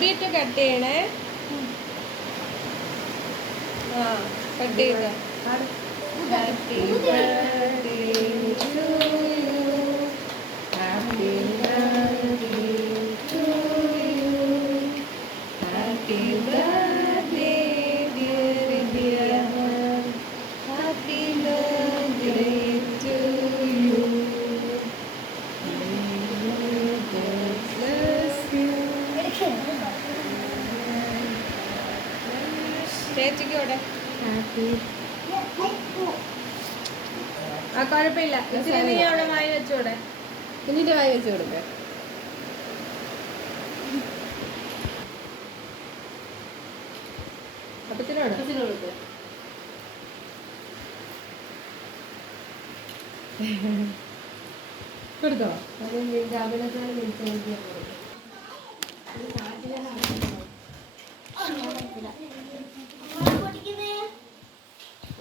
Cut ചെയ്യണേ. ആ cut ചെയ്ത. Happy birthday to you, happy birthday to you, happy birthday dear dear, happy birthday to you. ചേച്ചിക്കോടെ ആ കുഴപ്പമില്ല. ഇച്ചിരി നീ അവിടെ വായി വെച്ചോടെ, കുഞ്ഞിന്റെ വായി വെച്ച് കൊടുക്ക. അപ്പത്തിനോട് കൊടുക്ക. കൊടുത്തോ?